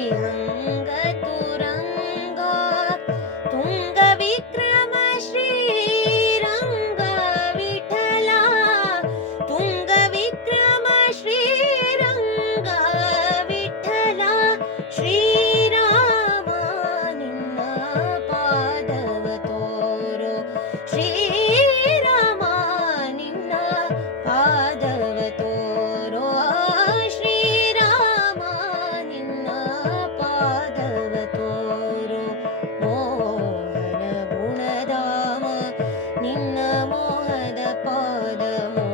रङ्गरङ्गविक्रम श्रीरङ्गविठला तुङ्गविक्रम श्रीरङ्गविठला श्रीरावानिम्मा मोहद पद